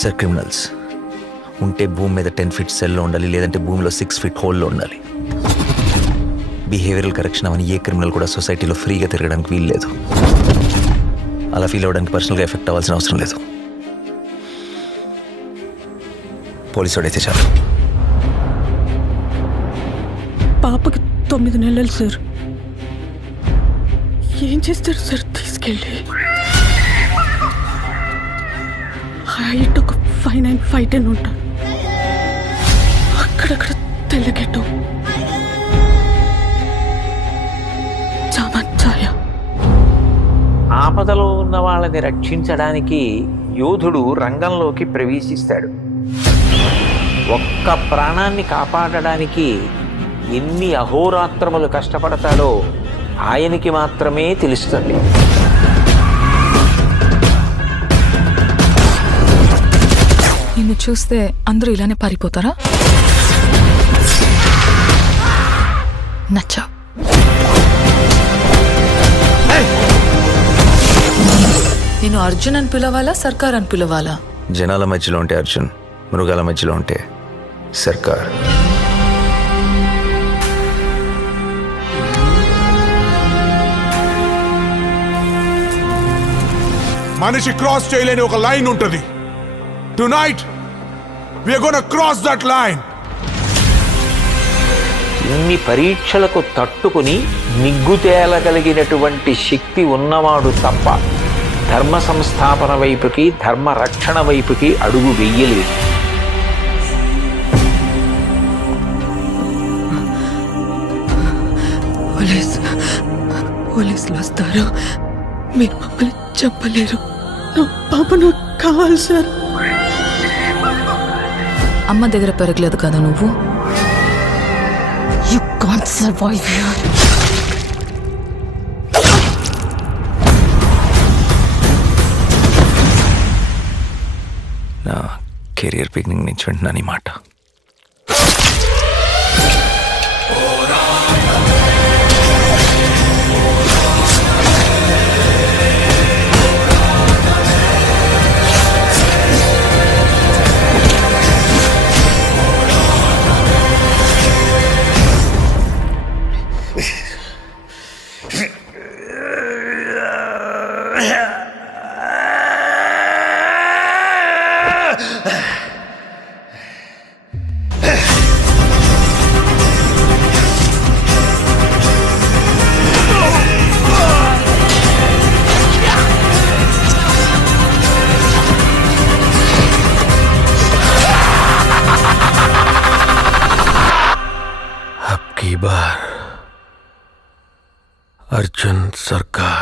Sir criminals ఉంటే భూమి మీద 10 ఫీట్ సెల్లో ఉండాలి, లేదంటే భూమిలో 6 ఫీట్ హోల్లో ఉండాలి. బిహేవియరల్ కరెక్షన్ అవని ఏ క్రిమినల్ కూడా సొసైటీలో ఫ్రీగా తిరగడానికి వీలు లేదు. అలా ఫీల్ అవ్వడానికి పర్సనల్గా ఎఫెక్ట్ అవ్వాల్సిన అవసరం లేదు. పోలీసు వాడైతే చాలు. పాపకి 9 నెలలు సార్. ఏం చేస్తారు సార్ తీసుకెళ్ళి? హైట్ ఒక 5'9", 5'10" ఉంటారు. అక్కడక్కడ తెల్లగెట్టు చామచ్చాయ. ఆపదలో ఉన్న వాళ్ళని రక్షించడానికి యోధుడు రంగంలోకి ప్రవేశిస్తాడు. ఒక్క ప్రాణాన్ని కాపాడడానికి ఎన్ని అహోరాత్రములు కష్టపడతాడో ఆయనకి మాత్రమే తెలుస్తుంది. నిన్ను చూస్తే అందరూ ఇలానే పారిపోతారా? నచ్చా. నేను అర్జున్ అని పిలవాలా, సర్కార్ అని పిలవాలా? జనాల మధ్యలో ఉంటే అర్జున్, మృగాల మధ్యలో ఉంటే సర్కార్. మనిషి క్రాస్ చేయలేని ఒక లైన్ ఉంటుంది. Tonight we are gonna cross that line. ఇన్ని పరీక్షలకు తట్టుకుని నిగ్గు తేలగలిగినటువంటి శక్తి ఉన్నవాడు తప్ప ధర్మ సంస్థాపన వైపుకి, ధర్మ రక్షణ వైపుకి అడుగు వెయ్యలేదు. పోలీసులు వస్తారు. మీరు మమ్మల్ని చెప్పలేరు. నా పాప నాకు కావాలి సార్. అమ్మ దగ్గర పెరగలేదు కదా నువ్వు? You can't survive here. నా కెరియర్ బిగినింగ్ నుంచి వింటున్నాను ఈ మాట. बार अर्जुन सरकार.